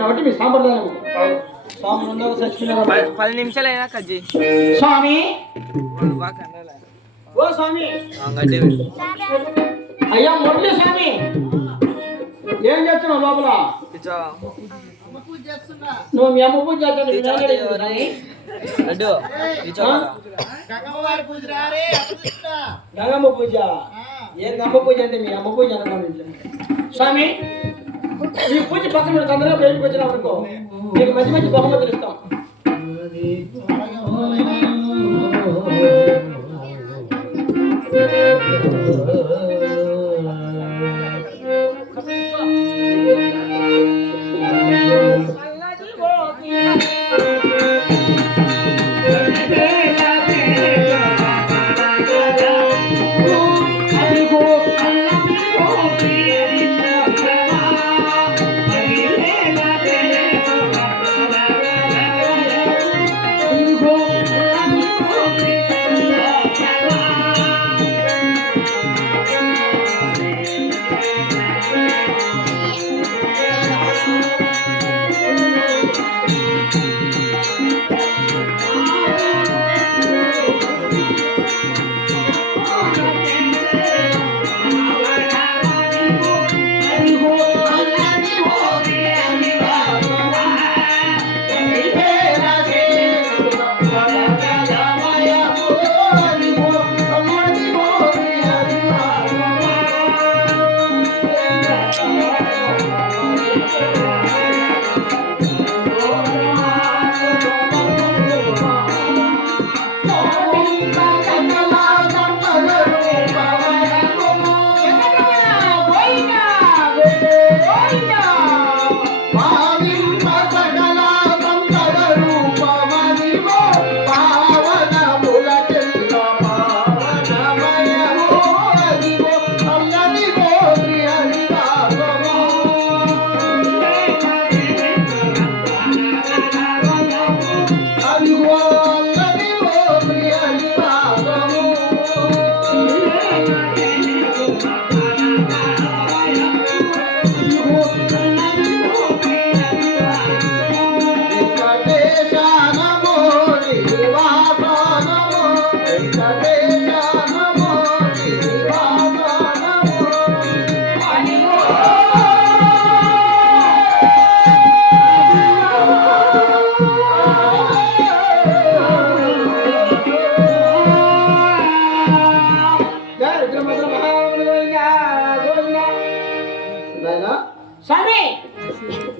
కాబట్టి మీ సాంప్రదాయం 10 నిమిషాలైనా కట్ చేయి స్వామి. ఓ స్వామి, అయ్యా మురళి స్వామి, ఏం చేస్తున్నావు లోపల? నువ్వు మీ అమ్మ పూజ చేస్తాను. గంగమ్మ పూజ ఏం అమ్మ పూజ అంటే మీ అమ్మ పూజ అనుకోండి స్వామి. ఈ పూజ పక్కన తొందరగా బయటకు వచ్చినామనుకో నీకు మంచి మంచి బహుమతులు ఇస్తాం.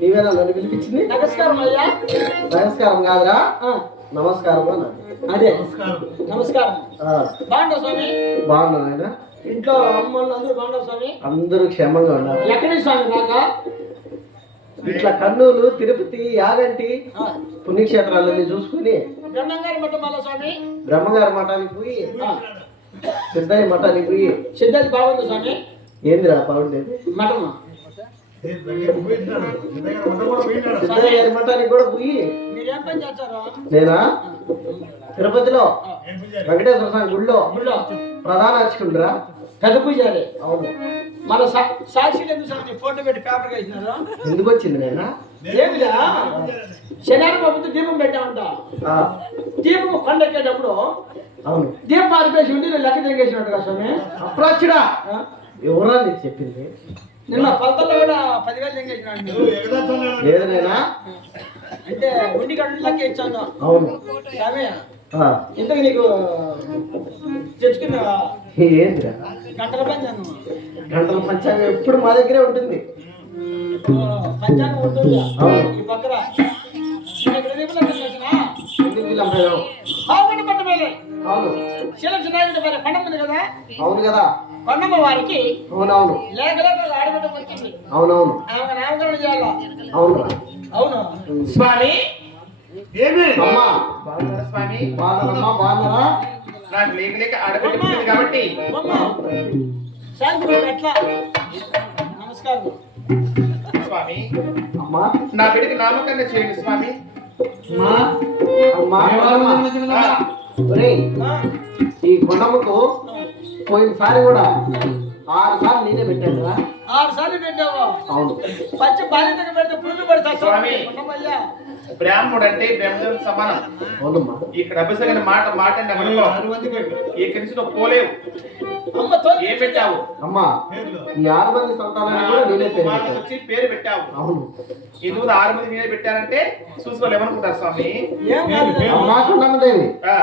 నీవేనా నన్ను పిలిపించింది? నమస్కారం అయ్యా. నమస్కారం కాదురా, నమస్కారం అన్న. అదే నమస్కారం. బాగుంటా స్వామి? బాగున్నా ఆయన. ఇంట్లో అమ్మలు అందరూ బాగుంటారు స్వామి? అందరూ క్షేమంగా ఉన్నారు. ఎక్కడి స్వామి రాక? ఇట్లా కర్నూలు, తిరుపతి, యాగంటి పుణ్యక్షేత్రాలన్నీ చూసుకుని బ్రహ్మంగారి మఠం వల్ల స్వామి, బ్రహ్మగారి మఠానికి పోయి సిద్ధయ్య మఠానికి పోయి. సిద్ధయ్య బాగుంది స్వామి. ఏందిరా బాగుండేది? మఠం సిద్ధయ్య గారి మఠానికి కూడా పోయి. మీరేం పని చేస్తారా? నేనా తిరుపతిలో వెంకటేశ్వర స్వామి గుళ్ళో ప్రధాన అర్చకుడురా. పెద్ద పూజారి. అవును. మన సాక్షిలు ఎందుకు సార్ ఫోటో పెట్టి పేపర్ వేసినారు? ఎందుకు వచ్చింది నేనా? ఏమిలా శనివారం బాబుతో దీపం పెట్టామంట. దీపం కొండెక్కేటప్పుడు అవును దీపం ఆరిపేసి ఉండి నేను లెక్క తెగేసినట్టు కదా స్వామి. అప్పుడు వచ్చినా ఎవరా నీకు చెప్పింది? నిన్న పలతల్లో కూడా 10,000 తెగేసినాడు. లేదు నేనా అంటే ఉండి గంటలు లెక్క ఇచ్చాను. అవును స్వామి. ఇంతకు నీకు తెచ్చుకున్నా ఏంటిరా? గంటల పంచాంగం. గంటల పంచాంగం ఎప్పుడు మా దగ్గరే ఉంటుంది. పంచాంగం ఉంటుంది ఈ పక్కన. అవును పండగ ఉంది కదా. అవును కదా. కొండమ్మ వారికి అవునవును లేఖలు ఆడబిడ్డ వచ్చింది. అవునవును ఆమె నామకరణ చేయాలా? అవును అవును స్వామి. అమ్మా స్వామి బాగున్నారమ్మా? బాగున్నారా? నాకు లేక లేక ఆడబిడ్డ కాబట్టి ఎట్లా? నమస్కారం స్వామి. అమ్మా నా బిడ్డకి నామకరణ చేయండి స్వామి. ఈ కొండమ్మకు పోయినసారి కూడా 6 సార్లు నేనే పెట్టాను కదా. 6 సార్లు పెట్టావు. అవును. పచ్చి బాలింతకు పెడితే పురుగు పడతా స్వామి. ఉన్నమయ్యా. బ్రాహ్మణుడు అంటే బ్రహ్మదేవుడు సమానం. అవునమ్మా. ఇక్కడ అభిషేకం మాట అంటే అనుకో ఇక్కడి నుంచి నువ్వు పోలేవు. అమ్మ తోలు ఏం పెట్టావు? అమ్మా ఈ 6 మంది సంతానాన్ని కూడా నేనే పేరు కుమారులకు పెట్టాను. వచ్చి పేరు పెట్టావు. అవును. ఎందుకు 6 మంది మీద పెట్టారంటే చూసుకోవాలి ఏమనుకుంటారు స్వామి? ఏం కాదు. అమ్మా కొండమ్మదేవి ఆ,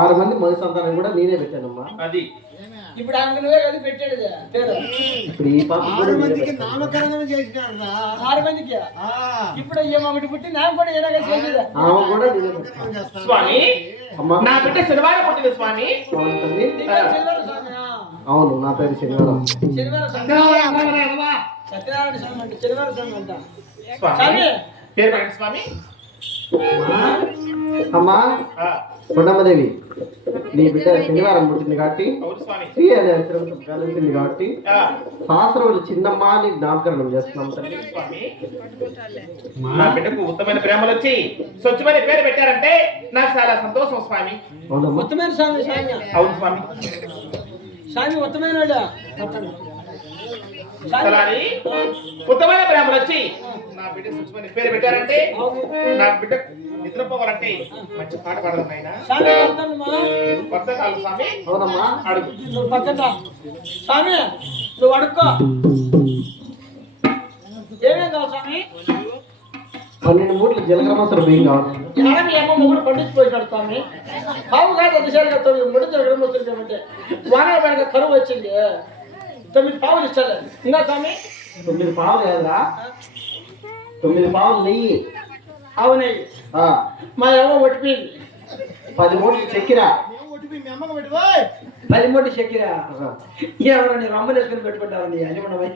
6 మంది మగ సంతానం కూడా నేనే పెట్టానమ్మా. అది ఇప్పుడు ఆమెకు నువ్వే కదా పెట్టాడు పేరు. ఇప్పుడు ఈ పాప కూడా నేనే పెట్టాను. నామకరణం చేసినారా 6 మందికి. ఇప్పుడు ఏమొకటి పుట్టి నామ కూడా ఏనాగా చేసేదా. ఆమె కూడా నేనే పెట్టాను. స్వామి అమ్మా నా బిడ్డ శనివారం పుట్టింది స్వామి. అవును తల్లి. శనివారం స్వామి. అవును నా పేరు శనివారం. శనివారం స్వామి. సత్యనారాయణ స్వామి అంటే శనివారం స్వామి అంట. స్వామి స్వామి. పేరు పెట్టండి స్వామి. అమ్మా ఆ, కొండమ్మదేవి నీ బిడ్డ శనివారం పుట్టింది కాబట్టి అవును స్వామి. శ్రీ అనే అక్షరంతో కలిసింది కాబట్టి ఆ, శాస్త్రములు చిన్నమ్మ అని నామకరణం చేస్తున్నాం తల్లి. స్వామి నా బిడ్డకు ఉత్తమైన ప్రేమలు వచ్చి స్వచ్ఛమైన పేరు పెట్టారంటే నాకు చాలా సంతోషం స్వామి. అవునమ్మా. ఉత్తమైన స్వామి. స్వామి అవును స్వామి. స్వామి ఉత్తమైన వాడా. సలాని ఉత్తమైన ప్రేమలు వచ్చి నా బిడ్డ స్వచ్ఛమైన పేరు పెట్టారంటే నా బిడ్డ నిద్రపోవాలంటే మంచి పాట పాడదు నాయన. స్వామి పడుతుందమ్మా. వర్తకాలు స్వామి. అవునమ్మా. అడుగు నువ్వు పక్కన స్వామి నువ్వు అడుక్కో. ఏమేం కావాలి స్వామి? 12 మూటలు జీలకర్ర మసరు బియ్యం కావాలి. మీ అమ్మ మొగుడు పండించిపోయినాడు స్వామి. కావు కాదు అదిశాలుగా 9 ముడి వస్తుంది. వాన పడిన కరువు వచ్చింది. 9 పావులు ఇస్తాడు. ఇంకా స్వామి 9 పావులు కాదురా, 9 పావులు నెయ్యి. అవునయ్యి ఆ, మా అమ్మ ఒట్టిపోయింది. 10 మూటలు చక్కెర. 10 మూటి చక్కెర. ఎవరో నీ రమ్మలు వేసుకుని పెట్టుకుంటావని అని ఉండవై.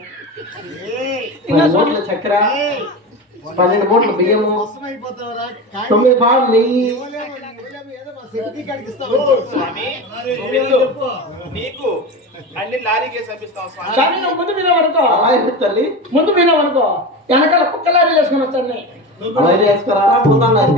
10 మూటల చక్కెర, 12 మూటలు బియ్యము, 9 పావులు నెయ్యి. స్వామి నువ్వు నీకు అన్ని లారీకే పంపిస్తావు స్వామి. స్వామి నువ్వు ముందు వినవనుకో. అలా ఎందుకు తల్లి? ముందు వినవనుకో. వెనకాల కుక్కలారీ వేసుకుని వస్తాను. అలా వేసుకురారా ముందన్నారు.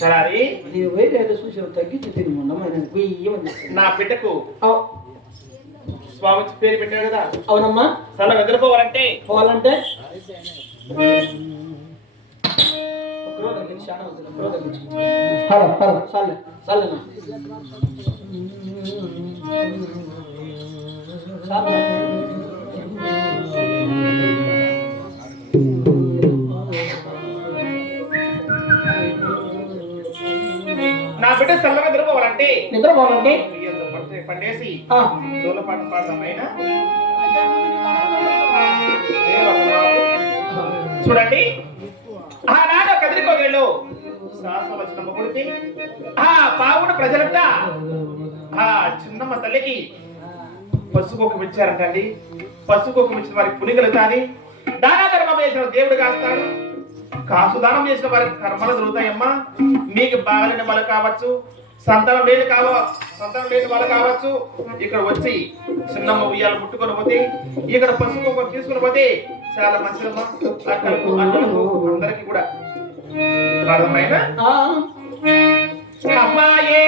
సలారి నీ వేరే చూసిన తగ్గించి తిని మొన్న ఏమని నా బిడ్డకు స్వామి పేరు పెట్టాడు కదా. అవునమ్మా. చాలా నిద్రపోవాలంటే పోవాలంటే ఒకరోజు తగ్గించి చాలా అవుతుంది. ఒకరోజు తగ్గించి చాలే చాలేనా చాలు. నా బిడ్డ చల్లగా నిద్రపోవాలంటే నిద్రపోవాలంటే పండేసి ఆ, జోల పాట పాడతాం అయినా చూడండి. ఆనాడు కదిరికోగేళ్ళు శాసనం వచ్చిన మొగుడికి ఆ పావుడు ప్రజలంతా ఆ చిన్నమ్మ తల్లికి పసుకొక్కు ఇచ్చారంటండి. పసుకొక్కు ఇచ్చిన వారికి పునిగలుగుతాది. దానా ధర్మం చేసిన దేవుడు కాస్తాడు. కాసు దానం చేసిన వారికి కర్మలు దొరుకుతాయమ్మా. మీకు బాగలేని వాళ్ళు కావచ్చు, సంతానం లేని వాళ్ళు కావచ్చు. ఇక్కడ వచ్చి చిన్నమ్మ ఉయ్యాలు ముట్టుకొని పోతే, ఇక్కడ పసుపు తీసుకుని పోతే చాలా మంచిదమ్మా. అక్కలకు అన్నలకు అందరికి కూడా అర్థమైన ఆ. అమ్మాయే